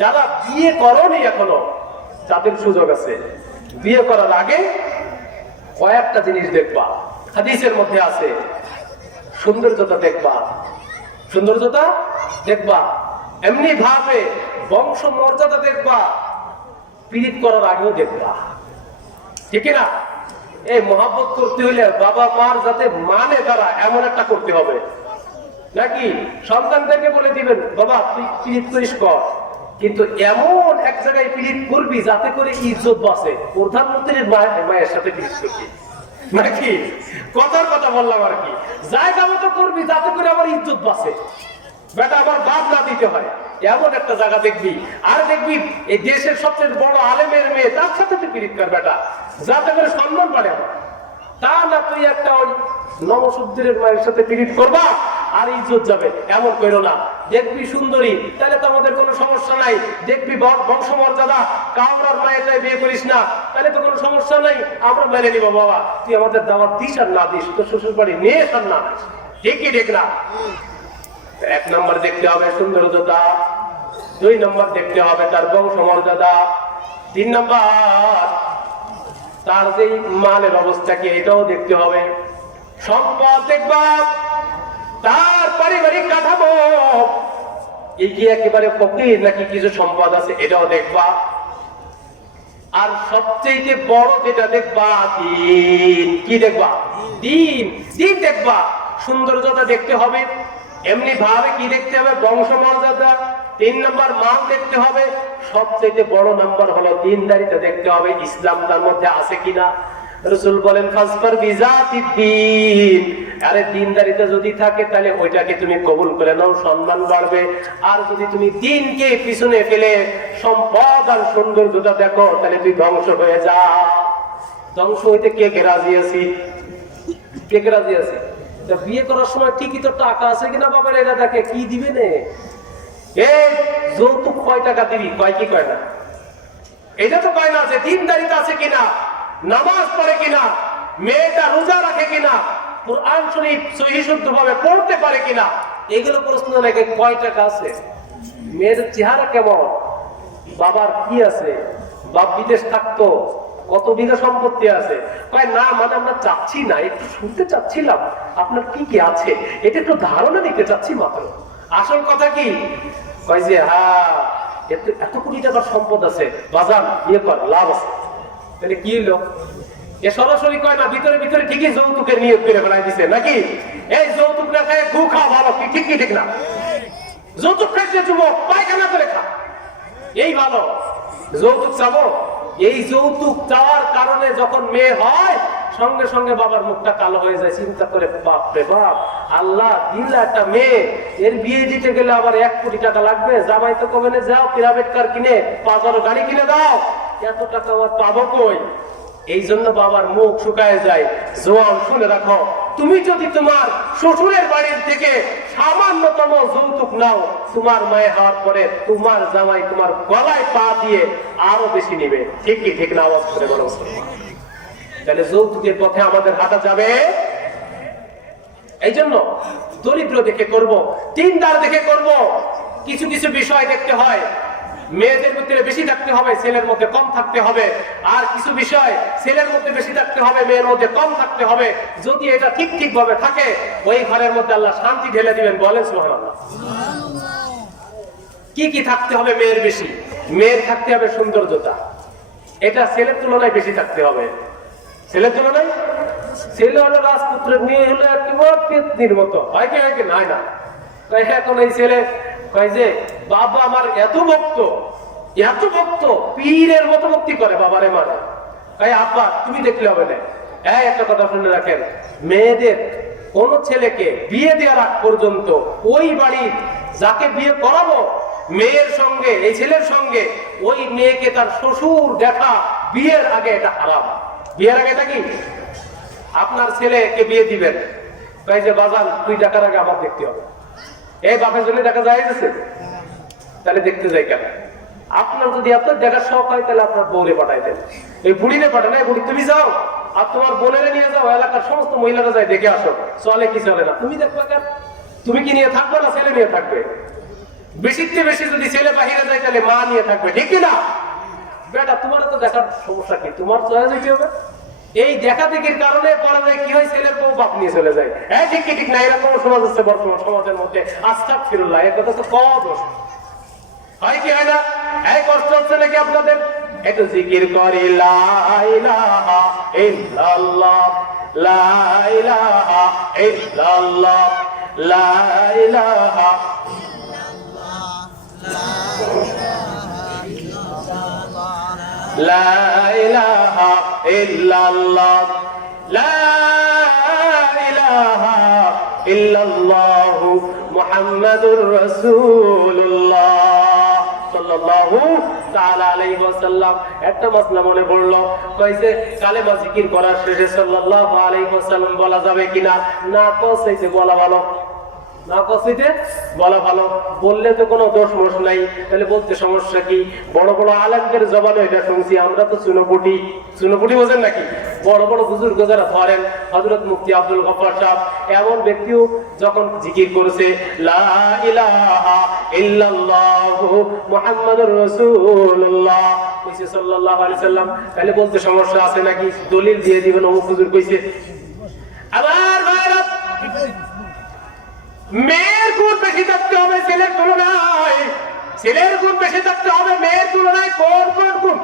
যারা বিয়ে করনি এখনো, তাদের সুযোগ আছে। বিয়ে করার আগে কয়েকটা জিনিস দেখবা, হাদিসের মধ্যে আছে। সৌন্দর্যতা দেখবা, সৌন্দর্যতা দেখবা, এমনি ভাবে বংশ মর্যাদা দেখবা, পীড়িত করার আগেও দেখবা, ঠিক না? এই মহাব্বত করতে হইলে বাবা মার যাতে মানে তারা এমন একটা করতে হবে, নাকি সন্তানদেরকে বলে দিবেন বাবা তুই পীড়িত করিস কর, কিন্তু এমন এক জায়গায় পীড়িত করবি যাতে করে ইজ্জত বাঁচে। প্রধানমন্ত্রীর মায়ের সাথে পীড়িত করবি নাকি? কথার কথা বললাম আর কি। জায়গা মতো করবি যাতে করে আমার ইজ্জত বাঁচে, বেটা আমার বাদ না দিতে হয়, এমন একটা জায়গা দেখবি। আর দেখবি এই দেশের সবচেয়ে বড় আলেমের মেয়ে, তার সাথে তুই পীড়িত কর বেটা, যাতে করে সম্মান বাড়ে আমার। তা না তুই একটা ওই নবশুদ্ধের মায়ের সাথে পীড়িত করবা আর ইজ্জত যাবে, এমন করো না। দেখবি সুন্দরী, তাহলে তো আমাদের কোনো সমস্যা নাই। দেখবি বংশমর্যাদা, কামরার মায়ের বিয়ে করিস না, তাহলে তো কোনো সমস্যা নাই, আমরা মেনে নিব। বাবা তুই আমাদের দাওয়াত দিস আর না দিস, তোর শ্বশুর বাড়ি নিয়ে আর না, ঠিক কি ঠিক না? 1 নম্বর দেখতে হবে সৌন্দর্যতা, 2 নম্বর দেখতে হবে তার বংশমর্যাদা, 3 নম্বর তার যে মালের অবস্থা কি এটাও দেখতে হবে। সম্পদ দেখবা, তার পারিবারিক কাঠামো, এই কি একেবারে ফকির নাকি কিছু সম্পদ আছে এটাও দেখবা। আর সবচেয়ে বড় যেটা দেখবা দিন। কি দেখবা? দিন। দিন দেখবা। সৌন্দর্যতা দেখতে হবে, এমনি ভাবে কি দেখতে হবে? বংশমর্যাদা। 3 নম্বর মান দেখতে হবে। সবচেয়ে বড় নাম্বার হলো দিনদারিতা দেখতে হবে, ইসলাম তার মধ্যে আছে কিনা। রাসূল বলেন ফাসফার বিজাতিদ্দিন, আরে দিনদারিতা যদি থাকে তাহলে ওইটাকে তুমি কবুল করে নাও, সম্মান বাড়বে। আর যদি তুমি দিনকে পিছনে ফেলে সম্পদ আর সৌন্দর্যতা দেখো তাহলে তুই ধ্বংস হয়ে যা। ধ্বংস হইতে কে কে রাজি আছি? কে কে রাজি আছি? বিয়ে করার সময় ঠিকই তো টাকা আছে কিনা বাবার, এরা দেখে কি দিবে নে, এই যৌতুক কয় টাকা দিবি, কয় কি কয় না, এটা তো কয় না যে দিনদারিতা আছে কিনা, নামাজ পড়ে কিনা, মেয়েটা রোজা রাখে কিনা, কুরআন শরীফ সহিহ শুদ্ধভাবে পড়তে পারে কিনা, এগুলো প্রশ্ন নাকি কয় টাকা আছে, মেয়ের চেহারা কেমন, বাবার কি আছে, বাপ বিদেশ থাকতো, কত বিঘা সম্পত্তি আছে। কয় না মানে আমরা চাচ্ছি না, একটু শুনতে চাচ্ছিলাম আপনার কি কি আছে, এটা একটু ধারণা নিতে চাচ্ছি মাত্র। আসল কথা কি? কয় যে হ্যাঁ এত কোটি টাকার সম্পদ আছে, বাজার বিয়ে কর, লাভ আছে। তাহলে কি হলো? এ সরাসরি কয় না, ভিতরে ভিতরে ঠিকই যৌতুকের নিয়োগ করে ফেলাই দিছে নাকি? এই যৌতুক না খায় গু খাওয়া ভালো, ঠিক কি ঠিক না? যৌতুক খাইছে যুবক, পায়খানা করে খা, এই ভালো। যৌতুক চাবো, এই যৌতুক চাওয়ার কারণে যখন মেয়ে হয় সঙ্গে সঙ্গে বাবার মুখটা কালো হয়ে যায়। চিন্তা করে বাপ রে বাপ, আল্লাহ দিলা একটা মেয়ে, এর বিয়ে দিতে গেলে আবার 1 কোটি টাকা লাগবে, জামাই তো কবে না যাও প্রাইভেট কার কিনে 5 গাড়ি কিনে দাও, এত টাকা আবার পাবো কই? এই জন্য বাবার মুখ শুকায় যায়। জোয়ান শুনে রাখো, তুমি যদি তোমার শ্বশুরের বাড়ির থেকে সামান্যতম যৌতুক নাও, তোমার মায়ে হওয়ার পরে তোমার জামাই তোমার গলায় পা দিয়ে আরো বেশি নিবে। ঠিক কি ঠিক না? আওয়াজ করে বলো। তাহলে যৌতুকের পথে আমাদের হাঁটা যাবে। এই জন্য দরিদ্র দেখে করব, দিনদার দেখে করব। কিছু কিছু বিষয় দেখতে হয়, মেয়েদের মধ্যে বেশি থাকতে হবে, ছেলের মধ্যে কম থাকতে হবে। আর কিছু বিষয় ছেলের মধ্যে বেশি থাকতে হবে, মেয়ের মধ্যে কম থাকতে হবে। যদি এটা ঠিক ঠিক ভাবে থাকে, ওই ঘরের মধ্যে আল্লাহ শান্তি ঢেলে দিবেন। বলেন সুবহানাল্লাহ। কি কি থাকতে হবে? মেয়ের বেশি, মেয়ের থাকতে হবে সৌন্দর্যতা, এটা ছেলের তুলনায় বেশি থাকতে হবে। ছেলের তুলনায় ছেলে হলো রাজপুত্রের, মেয়ে হলো একেবারে পেতনির মতো, হয় কি হয় কি? নাই না। এখন এই ছেলে কয় যে বাবা আমার এত ভক্ত, এত ভক্ত, পীরের মতো ভক্তি করে, বাবারে মানে। কয় আব্বা তুমি দেখলে হবে না। একটা কথা শুনে রাখেন, মেয়েদের কোন ছেলেকে বিয়ে দেওয়ার আগ পর্যন্ত ওই বাড়ির যাকে বিয়ে করাবো মেয়ের সঙ্গে, এই ছেলের সঙ্গে, ওই মেয়েকে তার শ্বশুর দেখা বিয়ের আগে এটা হারাম। বিয়ের আগে এটা কি? আপনার ছেলেকে বিয়ে দিবেন, কয় যে বাজান তুই দেখার আগে আমার দেখতে হবে। এই বাপের জন্য দেখা যায় গেছে, তাহলে দেখতে যাই কেন? আপনার যদি আপনার দেখার শখ হয় তাহলে আপনার বউরে পাঠাই দেন, এই বুড়িরে পাঠান। এই বুড়ি তুমি যাও আর তোমার বোনেরে নিয়ে যাও, এলাকার সমস্ত মহিলারা যায় দেখে আসো, চলে কি চলে না তুমি দেখবে কেন? তুমি কি নিয়ে থাকবে না ছেলে নিয়ে থাকবে? বেশিতে বেশি যদি ছেলে বাহিরে যায় তাহলে মা নিয়ে থাকবে, ঠিক না? বেটা তোমার তো দেখার সমস্যা কি? তোমার চলে যেতে হবে। এই দেখা দেখির কারণে পরে যায় কি হয়, ছেলের বউ বাপ নিয়ে চলে যায়। ঠিক কি ঠিক না? এরকম সমাজ আছে বর্তমান সমাজের মধ্যে। আস্তাগফিরুল্লাহ, এর কথা তো কত হয় কি হয় না? এই কষ্ট হচ্ছে নাকি আপনাদের? একটু জিকির করি লা ইলাহা ইল্লাল্লাহ, লা ইলাহা ইল্লাল্লাহ, লা ইলাহা লা ইলাহা ইল্লাল্লাহ, লা ইলাহা ইল্লাল্লাহ মুহাম্মাদুর রাসূলুল্লাহ সাল্লাল্লাহু তাআলা আলাইহি ওয়াসাল্লাম। একটা মাসলা মনে পড়লো, কইছে কালেমা জিকির করার শেষে সাল্লাল্লাহু আলাইহি ওয়াসাল্লাম বলা যাবে কিনা? না কইছে বলা ভালো, না কইতে বলা ভালো। বললে তো কোনো দোষ মোষ নাই, তাহলে বলতে সমস্যা কি? বড় বড় আলেমদের জবানে এটা শুনছি আমরা, তো চুনোপুটি, চুনোপুটি বোঝেন নাকি? বড় বড় বুজুর্গ যারা ধরেন, হযরত মুফতি আব্দুল গফফার সাহেব, এমন ব্যক্তিও যখন জিকির করেছে লা ইলাহা ইল্লাল্লাহু মুহাম্মাদুর রাসূলুল্লাহ কইছে সাল্লাল্লাহু আলাইহি সাল্লাম, তাহলে বলতে সমস্যা আছে নাকি? দলিল দিয়ে দিবেন ও হুজুর কইছে। আবার ভাইরা, মেয়ের গুণ বেশি থাকতে হবে ছেলের তুলনায়, ছেলের গুণ বেশি থাকতে হবে মেয়ের তুলনায়। কোন কোন গুণ?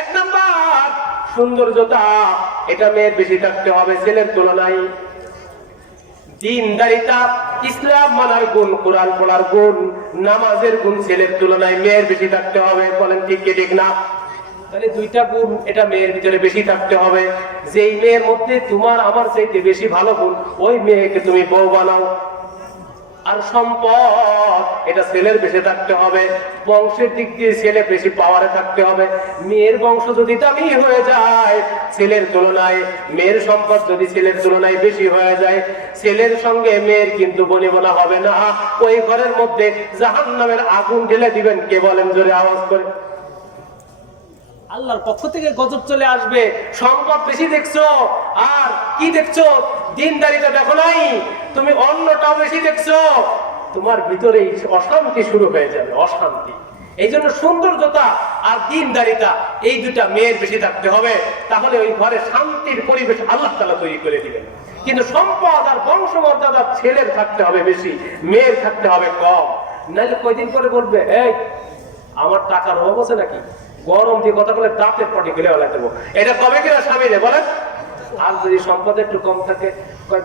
এক নাম্বার সৌন্দর্যতা, এটা মেয়ের বেশি থাকতে হবে ছেলের তুলনায়। দ্বীনদারিতা, ইসলাম মানার গুণ, কোরআন পড়ার গুণ, নামাজের গুণ ছেলের তুলনায় মেয়ের বেশি থাকতে হবে। বলেন ঠিক কি ঠিক না? তাহলে দুইটা গুণ এটা মেয়ের ভিতরে বেশি থাকতে হবে। যেই মেয়ের মধ্যে তোমার আমার চাইতে বেশি ভালো গুণ, ওই মেয়েকে তুমি বউ বানাও। আর সম্পদ, এটা ছেলের বেশি থাকতে হবে। বংশের দিক দিয়ে ছেলে বেশি পাওয়ারে থাকতে হবে। মেয়ের বংশ যদি দামি হয়ে যায় ছেলের তুলনায়, মেয়ের সম্পদ যদি ছেলের তুলনায় বেশি হয়ে যায়, ছেলের সঙ্গে মেয়ের কিন্তু বনিবনা হবে না। ওই ঘরের মধ্যে জাহান্নামের আগুন ঢেলে দিবেন। কে বলেন জোরে আওয়াজ করে? আল্লাহর পক্ষ থেকে গজব চলে আসবে। সম্পদ বেশি দেখছো, আর কি দেখছো? দ্বীনদারিতা দেখো নাই, তুমি অন্যটাও বেশি দেখছো, তোমার ভিতরে অশান্তি শুরু হয়ে যাবে, অশান্তি। এই জন্য সৌন্দর্যতা আর দ্বীনদারিতা, এই দুটা মেয়ের বেশি থাকতে হবে। তাহলে ওই ঘরে শান্তির পরিবেশ আল্লাহ তাআলা তৈরি করে দিবেন। কিন্তু সম্পদ আর বংশমর্যাদা ছেলের থাকতে হবে বেশি, মেয়ের থাকতে হবে কম। নাহলে কয়দিন পরে বলবে, এই আমার টাকার অভাব আছে নাকি, গরম দিয়ে কথা বলে দাঁতের পটি গেলে ওলা দেবো। এটা কবে কিনা স্বামী রে বলেন? আর যদি সম্পদ একটু কম থাকে,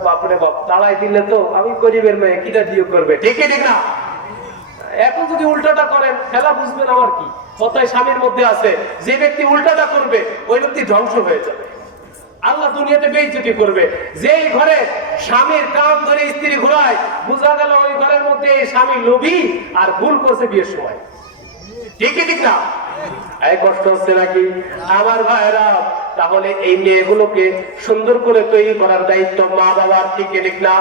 বাপরে বাপ তাড়াই দিলে তো আমি গরিবের মেয়ে কিটা দিয়ে করবে। ঠিকই ঠিক না? এখন যদি উল্টাটা করেন, খেলা বুঝবেন আমার কি কথায় স্বামীর মধ্যে আছে। যে ব্যক্তি উল্টাটা করবে ওই ব্যক্তি ধ্বংস হয়ে যাবে, আল্লাহ দুনিয়াতে বেইজ্জতি করবে। যেই ঘরে স্বামীর কাম ধরে স্ত্রী ঘুরায়, বোঝা গেল ওই ঘরের মধ্যে স্বামী লোভী আর ভুল করছে বিয়ের সময়। ঠিকই ঠিক না? এই কষ্ট হচ্ছে নাকি আমার ভাইরা? তাহলে এই মেয়েগুলোকে সুন্দর করে তৈরি করার দায়িত্ব মা বাবার। ঠিকই ঠিক না?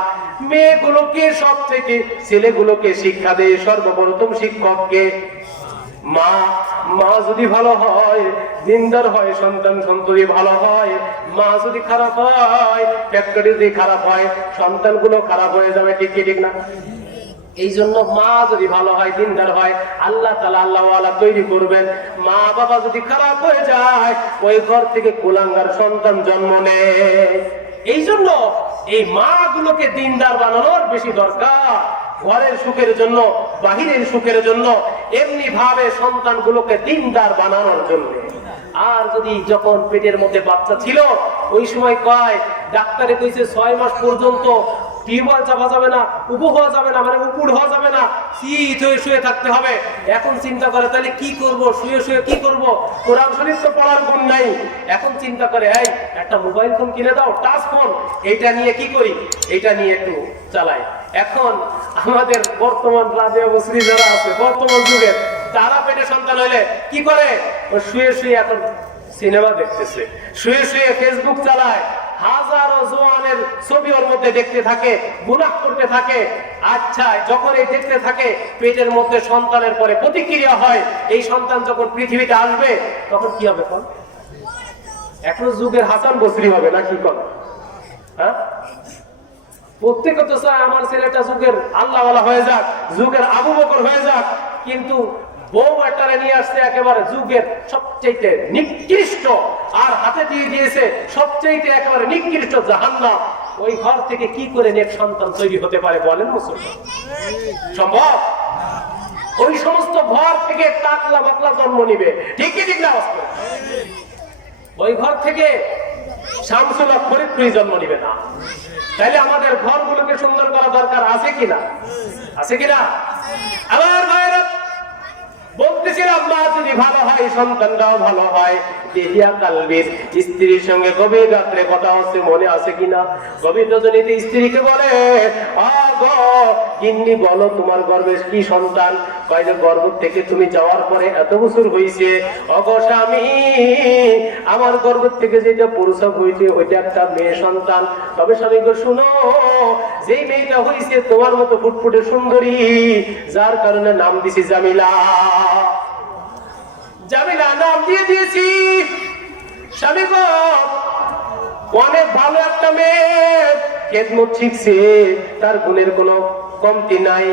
মেয়েগুলোকে সব থেকে, ছেলেগুলোকে শিক্ষা দেয় সর্বপ্রথম শিক্ষককে। মা মা যদি ভালো হয়, দিনদার হয়, সন্তান সন্ততি ভালো হয়। মা যদি খারাপ হয়, ফ্যাক্টরি যদি খারাপ হয়, সন্তানগুলো খারাপ হয়ে যাবে। ঠিকই ঠিক না? এই জন্য মা যদি ভালো হয়, দিনদার হয়, আল্লাহ তাআলা আল্লাহওয়ালা তৈরি করবেন। মা বাবা যদি খারাপ হয়ে যায়, ওই ঘর থেকে কুলাঙ্গার সন্তান জন্ম নেয়। এই জন্য এই মা গুলোকে দিনদার বানানোর বেশি দরকার, ঘরের সুখের জন্য, বাহিরের সুখের জন্য, এমনি ভাবে সন্তানগুলোকে দিনদার বানানোর জন্য। আর যদি যখন পেটের মধ্যে বাচ্চা ছিল, ওই সময় কয় ডাক্তারে কইছে 6 মাস পর্যন্ত টিউবওয়েল চাপা যাবে না, উবু হওয়া যাবে না, মানে উপুড় হওয়া যাবে না, শীত হয়ে শুয়ে থাকতে হবে। এখন চিন্তা করে তাহলে কি করব, শুয়ে শুয়ে কি করব? কোরআন শরীফ তো পড়ার গুণ নাই। এখন চিন্তা করে, এই একটা মোবাইল ফোন কিনে দাও, টাচ ফোন, এইটা নিয়ে কি করি, এইটা নিয়ে একটু চালাই। এখন আমাদের বর্তমান রাজা বসরি যারা আছে বর্তমান যুগের, তারা পেটে সন্তান হইলে কি করে? ও শুয়ে শুয়ে এখন সিনেমা দেখতেছে, শুয়ে শুয়ে ফেসবুক চালায়, হাজারো জওয়ানের ছবি ওর মধ্যে দেখতে থাকে, গুনাহ করতে থাকে। আচ্ছা, যখন এই দেখতে থাকে, পেটের মধ্যে সন্তানের পরে প্রতিক্রিয়া হয়। এই সন্তান যখন পৃথিবীতে আসবে তখন কি হবে? এখন যুগের হাসান বসরি হবে না কি করে? হ্যাঁ, প্রত্যেকে তো চায় আমার ছেলেটা যুগের আল্লাহওয়ালা হয়ে যাক, যুগের আবু বকর হয়ে যাক। কিন্তু বউ একটা নিয়ে আসছে একেবারে যুগের সবচেয়ে নিকৃষ্ট, আর হাতে দিয়ে দিয়েছে সবচেয়ে একেবারে নিকৃষ্ট জাহান্নাম। ওই ঘর থেকে কি করে নেক সন্তান তৈরি হতে পারে বলেন মুসলমান? সম্ভব? ওই সমস্ত ঘর থেকে টাকলা বাকলা জন্ম নিবে। ঠিকই ঠিক না? ওই ঘর থেকে শামসুল হক ফরিদপুরি জন্ম নিবে না। তাইলে আমাদের ঘরগুলোকে সুন্দর করা দরকার আছে কিনা? আছে কিনা? আমার ভাইরা বলতেছিলাম, মা যদি ভালো হয়, সন্তানরাও ভালো হয়। দেহিয়া কালবির স্ত্রীর সঙ্গে গভীর রাত্রে কথা হচ্ছে, মনে আছে কিনা? গভীর রজনীতে স্ত্রীকে বলে, গিন্নি বলো তোমার গর্ভে কি সন্তান? কয়লে গর্ভ থেকে তুমি যাওয়ার পরে এত বছর হয়েছে, অগো স্বামী আমার গর্ভ থেকে যেটা প্রসব হয়েছে ওইটা একটা মেয়ে সন্তান। তবে স্বামী গো শুনো, যেই মেয়েটা হয়েছে তোমার মতো ফুটফুটে সুন্দরী, যার কারণে নাম দিছি জামিলা। জামিলা নাম দিয়ে দিয়েছি। স্বামী গো, অনেক ভালো একটা মেয়ে, খেদমত শিখছে, তার গুণের কোনো কমতি নাই।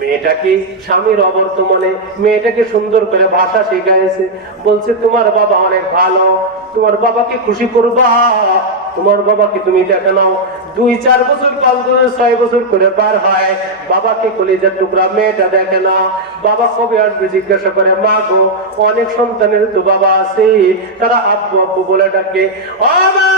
মেয়েটাকে স্বামীর অবর্তমানে মেয়েটাকে সুন্দর করে ভাষা শিখাইছে। বলছে তোমার বাবা অনেক ভালো, তোমার বাবাকে খুশি করবা, তোমার বাবাকে তুমি দেখে নাও। 2-4 বছর 5 বছর 6 বছর করে পার হয়, বাবাকে কলিজার টুকরা মেয়েটা দেখে না। বাবা কবে আসবে জিজ্ঞাসা করে, মা গো অনেক সন্তানের তো বাবা আছে, তারা আব্বু আব্বু বলে ডাকে। ও মা,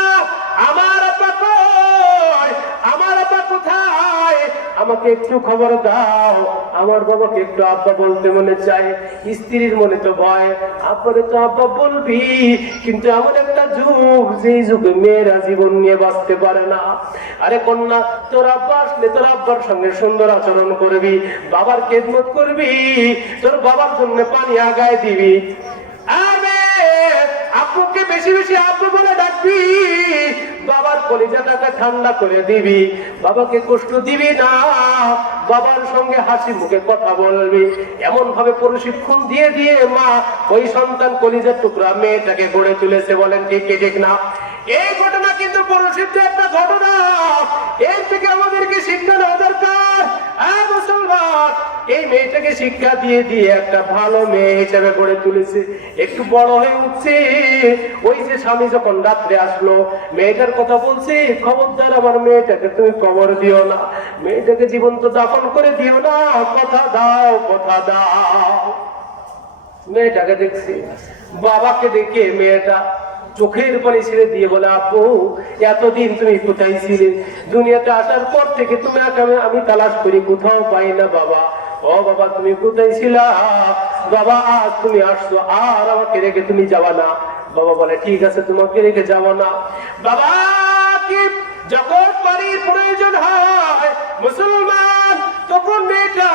আমার আব্বা কই, আমার আব্বা কোথায়, আমাকে একটু খবর দাও, আমার বাবাকে একটু আব্বা বলতে মনে চায়। স্ত্রীর মনে তো ভয়, আব্বারে তো আব্বা বলবি, কিন্তু এমন একটা যুগ, যেই যুগে মেয়েরা জীবন নিয়ে বাঁচতে পারে না। আরে কন্যা, তোর আব্বা আসলে তোর আব্বার সঙ্গে সুন্দর আচরণ করবি, বাবার খেদমত করবি, তোর বাবার জন্য পানি আগায় দিবি। আরে আব্বুকে বেশি বেশি আব্বু বলে ডাকবি, বাবার কলিজাটাকে ঠান্ডা করে দিবি, বাবাকে কষ্ট দিবি না, বাবার সঙ্গে হাসি মুখে কথা বলবি। এমন ভাবে প্রশিক্ষণ দিয়ে দিয়ে মা ওই সন্তান কলিজার টুকরা মেয়েটাকে গড়ে তুলেছে। বলেন ঠিক কি ঠিক না? এই ঘটনা কিন্তু প্রসিদ্ধ একটা ঘটনা, এর থেকে আমাদেরকে শিক্ষা নেওয়া দরকার। মুসলমান এই মেয়েটাকে শিক্ষা দিয়ে দিয়ে একটা ভালো মেয়ে হিসেবে গড়ে তুলেছে। একটু বড় হয়ে উঠছে, ওই যে স্বামী যখন রাত্রে আসলো, মেয়েটার কথা বলছে, খবরদার আমার মেয়েটাকে তুমি কবর দিও না, মেয়েটাকে জীবন্ত দাফন করে দিও না, কথা দাও, কথা দাও। মেয়েটাকে দেখছি, বাবাকে দেখে মেয়েটা চোখের পানি ছেড়ে দিয়ে বলে, আপু এতদিন তুমি কোথায় ছিলে, দুনিয়াতে আসার পর থেকে তুমি আমি তালাশ করি, কোথাও পাই না বাবা। ও বাবা তুমি কোথায় ছিলা বাবা, আজ তুমি আসছো, আর আমাকে রেখে তুমি যাবা না। বাবা বলে ঠিক আছে, তোমাকে রেখে যাবো না। বাবা কি যখন পানির প্রয়োজন হয় মুসলমান, তখন মেয়েটা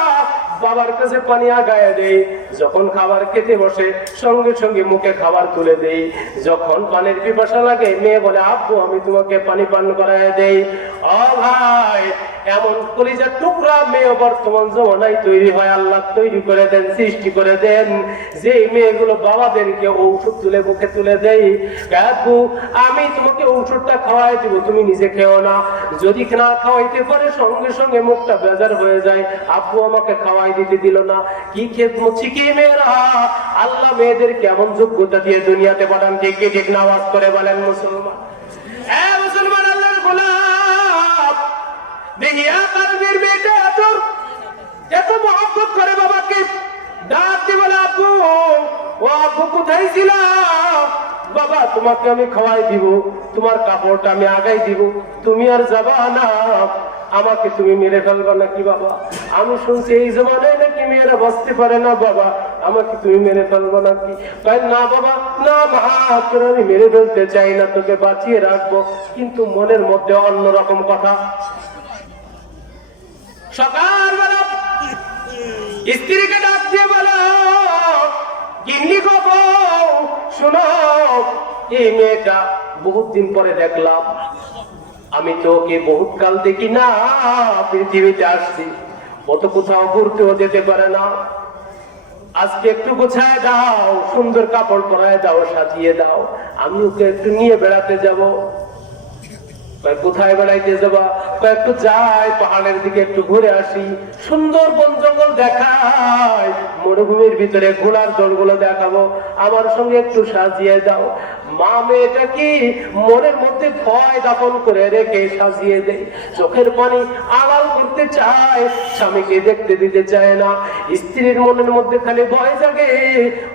বাবার কাছে পানি আগায় দেই। যখন খাবার খেতে বসে সঙ্গে সঙ্গে মুখে খাবার তুলে দেই। যখন পানির পিপাসা লাগে মেয়ে বলে, আব্বু আমি তোমাকে পানি পান করায় দেই। ও ভাই, এমন কলিজার টুকরা মেয়ে বর্তমান জমানায় তৈরি হয়, আল্লাহ তৈরি করে দেন, সৃষ্টি করে দেন, যে মেয়েগুলো বাবাদেরকে ঔষধ তুলে মুখে তুলে দেয়। আব্বু আমি তোমাকে ঔষধটা খাওয়াই দিব, তুমি নিজে খেও না, যদি না খাওয়াইতে পারে সঙ্গে সঙ্গে মুখটা বেজার হয়ে যায়, আব্বু আমাকে খাওয়াই দিতে দিল না। কি খেদমত শিখি মেয়েরা, আল্লাহ মেয়েদের কেমন যোগ্যতা দিয়ে দুনিয়াতে পাঠান। ঠিক কি ঠিক না? আওয়াজ করে বলেন মুসলমান। হ্যাঁ মুসলমান, আল্লাহর গোলাম, দেখিয়া কারণের মেয়েটা এত মহব্বত করে বাবাকে ডাক দিয়ে বলে, আব্বু ও আব্বু কোথায় ছিল, বাবা তোমাকে আমি খাওয়াই দিব, তোমার কাপড়টা আমি আগাই দিব, তুমি আর যাবা না, আমাকে তুমি মেরে ফেলবা নাকি বাবা? আমি শুনছি এই জমানায় নাকি মেয়েরা বাঁচতে পারে না, বাবা আমাকে তুমি মেরে ফেলবা নাকি? তাই না বাবা, না মা, তোর আমি মেরে ফেলতে চাই না, তোকে বাঁচিয়ে রাখবো, কিন্তু মনের মধ্যে অন্যরকম কথা। সকালবেলা স্ত্রীকে ডাক দিয়ে বলো, গিন্নি গো শোনো, এই মেয়েটা বহুত দিন পরে দেখলাম, আমি তো ওকে বহুত কাল দেখি না, পৃথিবীতে আসছি, ও তো কোথাও ঘুরতেও যেতে পারে না, আজকে একটু গোছায় দাও, সুন্দর কাপড় পরায় দাও, সাজিয়ে দাও, আমি ওকে একটু নিয়ে বেড়াতে যাব। কোথায় বেড়াইতে যাবা? একটু যাই পাহাড়ের দিকে একটু ঘুরে আসি, সুন্দর বন জঙ্গল দেখায়, মরুভূমির ভিতরে ঘোড়ার দলগুলো দেখাবো, আমার সঙ্গে একটু সাজিয়ে দাও। মা মেয়েটা কি মনের মধ্যে ভয় দাপন করে রেখে সাজিয়ে দেয়, চোখের পানি আড়াল করতে চায়, স্বামীকে দেখতে দিতে চায় না। স্ত্রীর মনের মধ্যে খালি ভয় জাগে,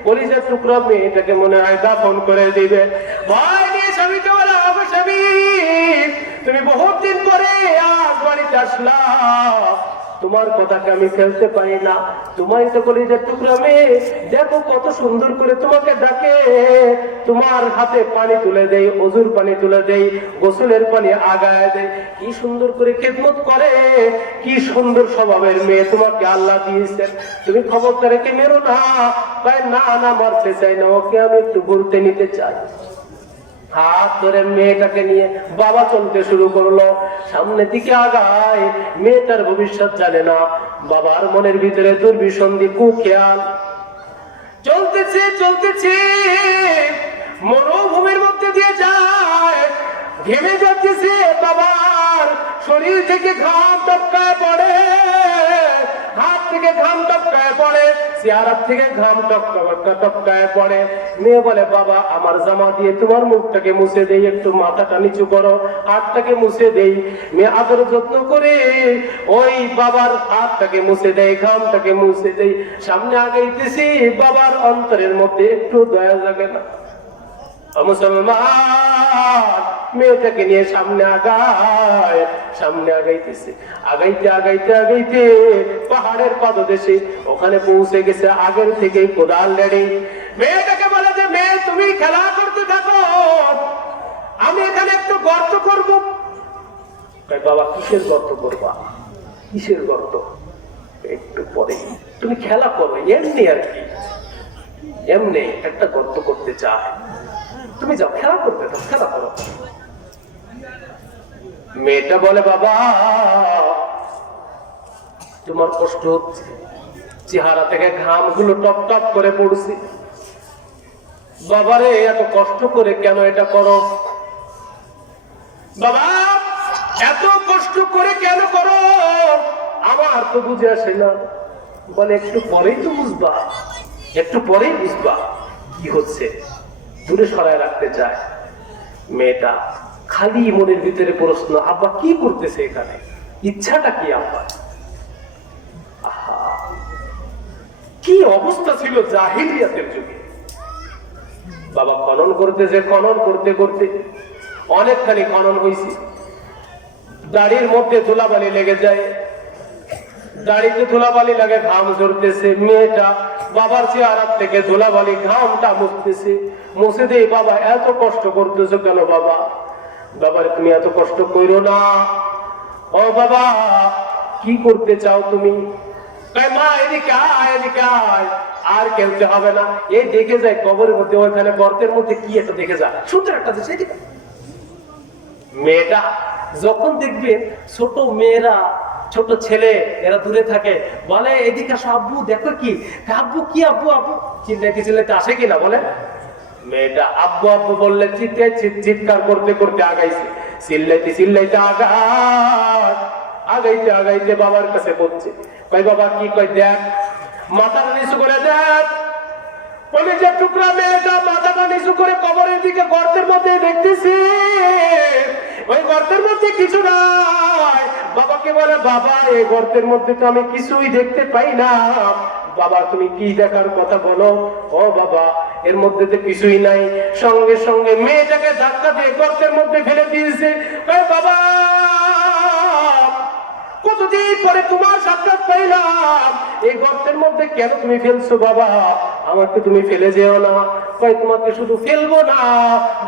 কলিজার টুকরা মেয়েটাকে মনে হয় দাপন করে দিবে। ভয় নিয়ে স্বামীকে বলে, হবে স্বামী তুমি বহুত দিন পরে আজ বাড়িতে আসলা, তোমার কথাকে আমি ফেলতে পারি না, তোমারই তো কলিজার টুকরা মেয়ে, দেখো কত সুন্দর করে তোমাকে ডাকে, তোমার হাতে পানি তুলে দেই, অজুর পানি তুলে দেই, গোসলের পানি আগায় দেয়, কি সুন্দর করে খেদমত করে, কি সুন্দর স্বভাবের মেয়ে তোমাকে আল্লাহ দিয়েছেন, তুমি খবরটা রেখে মেরো না। ভাই না না, মারতে চাই না, ওকে আমি একটু ঘুরতে নিতে চাই। হাত ধরে মেয়েটাকে নিয়ে বাবা চলতে শুরু করলো, সামনের দিকে আগায়, মেয়েটার ভবিষ্যৎ জানে না, বাবার মনের ভিতরে দুর্বিসন্ধি কুখেয়াল চলতেছে চলতেছে, মরুভূমির মধ্যে দিয়ে যায়, ঘেমে যাচ্ছে বাবার শরীর থেকে ঘাম টপকায় পড়ে, হাত থেকে ঘাম টপকায় পড়ে, চেহারা থেকে ঘাম টপকায় পড়ে। মেয়ে বলে বাবা আমার জামা দিয়ে তোমার মুখটাকে মুছে দেই, একটু মাথাটা নিচু করো, হাতটাকে মুছে দেই। মেয়ে আদর যত্ন করে ওই বাবার হাতটাকে মুছে দেয়, ঘামটাকে মুছে দেই। সামনে আগাইতেছি, বাবার অন্তরের মধ্যে একটু দয়া লাগে না? মুসলমান মেয়েটাকে নিয়ে সামনে আগাইতেছে, আগাইতে পাহাড়ের পাদদেশে ওখানে পৌঁছে গেছে। আগের থেকে কোদাল রেডি। মেয়েটাকে বলে যে মেয়ে তুমি খেলা করতে থাকো, আমি এখানে একটু গর্ত করব। বাবা কিসের গর্ত করবা? কিসের গর্ত? একটু পরে তুমি খেলা করো, এমনি আর কি, এমনি একটা গর্ত করতে চায়, তুমি যাও খেলা করতে, তো খেলা করো। মেয়েটা বলে বাবা তোমার কষ্ট হচ্ছে, চেহারা থেকে ঘাম গুলো টপ টপ করে পড়ছে। বাবারে এত কষ্ট করে কেন এটা করো? বাবা এত কষ্ট করে কেন করো? আমার তো বুঝে আসে না। বলে একটু পরেই তো বুঝবা, একটু পরেই বুঝবা কি হচ্ছে। দূরে সরায় রাখতে চায়। মেয়েটা খালি মনের ভিতরে প্রশ্ন, আব্বা কি করতেছে এখানে, ইচ্ছাটা কি আব্বা? কি অবস্থা ছিল জাহিলিয়াতের যুগে। বাবা খনন করতেছে, খনন করতে করতে অনেকখানি খনন হয়েছে। দাড়ির মধ্যে ধুলাবালি লেগে যায়, দাড়িতে ধুলাবালি লাগে, ঘাম ঝরতেছে। মেয়েটা বাবার চেহারা থেকে ধুলাবালি ঘামটা মুছতেছে, মুছে দিয়ে বাবা এত কষ্ট করতেছো কেন বাবা? বাবারে তুমি এত কষ্ট করো না। ও বাবা কি করতে চাও তুমি? মা এদিকে আয়, এদিকে আয়। আর খেলতে হবে না, এই দেখে যায় কবরের মধ্যে, ওইখানে গর্তের মধ্যে কি একটা দেখে যায়, সুন্দর একটা দেশে। মেয়েটা যখন দেখবে ছোট মেয়েরা, ছোট ছেলে এরা দূরে থাকে, বলে এদিকে আসো আব্বু দেখো কি। আব্বু কি? আব্বু আব্বু চিল্লাইতে আসে কিনা বলে? মেয়েটা আব্বু আব্বু বললে চিৎকার করতে করতে আগাইছে, চিল্লাইতে আগাইতে বাবার কাছে পড়ছে। কই বাবা কি? কই দেখ, মাথাটা নিচু করে দেখ। কলিজার টুকরা মেয়েটা মাথাটা নিচু করে কবরের দিকে, গর্তের মধ্যে দেখতেছি, ওই গর্তের মধ্যে কিছু নাই। বাবাকে বলে বাবা এই গর্তের মধ্যে তো আমি কিছুই দেখতে পাই না। বাবা তুমি কি দেখার কথা বলো? ও বাবা এর মধ্যে তো কিছুই নাই। সঙ্গে সঙ্গে মেয়েটাকে ধাক্কা দিয়ে গর্তের মধ্যে ফেলে দিয়েছে। বাবা কতদিন পরে তোমার সাক্ষাৎ পাইলাম, এই গর্তের মধ্যে কেন তুমি ফেলছো বাবা? আমাকে তুমি ফেলে যেও না। তোমাকে শুধু ফেলবো না,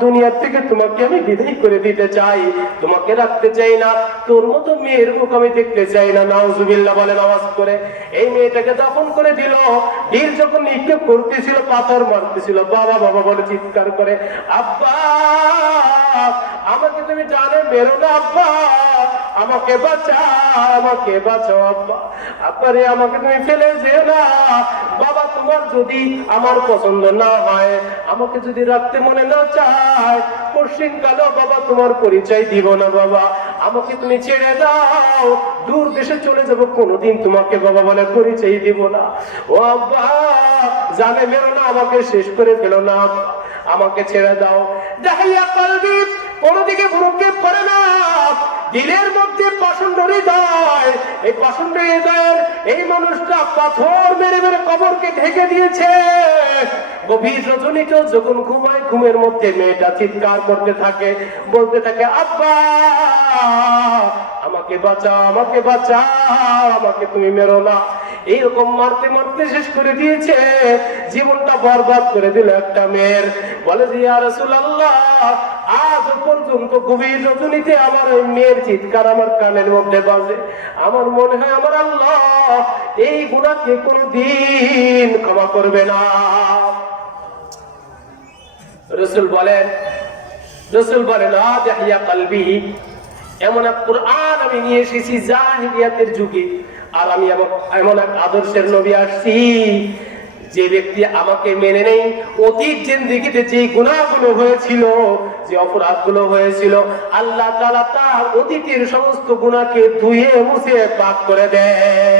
দুনিয়ার থেকে তোমাকে আমি বিদায় করে দিতে চাই, তোমাকে রাখতে চাই না। তোর মতো মেয়ের মুখ আমি দেখতে চাই না। নাউজুবিল্লাহ বলে নামাজ করে এই মেয়েটাকে দাফন করে দিল। ঢিল যখন নিক্ষেপ করতেছিল, পাথর মারতেছিল, বাবা বাবা বলে চিৎকার করে, আব্বা আমাকে তুমি জানে মেরো না আব্বা, আমাকে বাঁচাও, আমাকে বাঁচাও আব্বা। আব্বারে আমাকে তুমি ফেলে যেও না বাবা। তোমার যদি আমার পছন্দ না হয়, আমাকে যদি রাখতে মনে না চায়, পশ্চিম কালো বাবা তোমার পরিচয় দিব না বাবা। আমাকে তুমি ছেড়ে দাও, দূর দেশে চলে যাবো, কোনোদিন তোমাকে বাবা বলে পরিচয় দিব না। ও আব্বা জানে মেরো না, আমাকে শেষ করে ফেলো না, আমাকে ছেড়ে দাও। দাহিয়া কলবি কোনদিকে ভ্রুক্ষেপ করে না, দিলের মধ্যে প্রচন্ড হৃদয়। এই প্রচন্ড হৃদয়ের এই মানুষটা পাথর মেরে মেরে কবরকে ঢেকে দিয়েছে। গভীর রজনীতেও যখন ঘুমায়, ঘুমের মধ্যে মেয়েটা চিৎকার করতে থাকে, বলতে থাকে আব্বা আমাকে বাঁচাও, আমাকে বাঁচাও, আমাকে তুমি মেরো না। এইরকম মারতে মারতে শেষ করে দিয়েছে, জীবনটা বরবাদ করে দিল একটা মেয়ের। বলে যে ইয়া রাসূলুল্লাহ আজ পর্যন্ত গভীর রজনীতে আমার ওই মেয়ের চিৎকার আমার কানের মধ্যে বাজে। আমার মনে হয় আমার আল্লাহ এই গুনাহকে কোনদিন ক্ষমা করবে না। রাসূল বলেন আদিয়া কলবি, এমন এক কুরআন আমি নিয়ে এসেছি জাহিলিয়াতের যুগে, আর আমি এমন এক আদর্শের নবী আসছি, যে ব্যক্তি আমাকে মেনে নেই, অতীত জিন্দেগিতে যে গুনাহগুলো হয়েছিল যে অপরাধগুলো হয়েছিল, আল্লাহ তাআলা তার অতীতের সমস্ত গুনাহকে ধুয়ে মুছে পাক করে দেয়।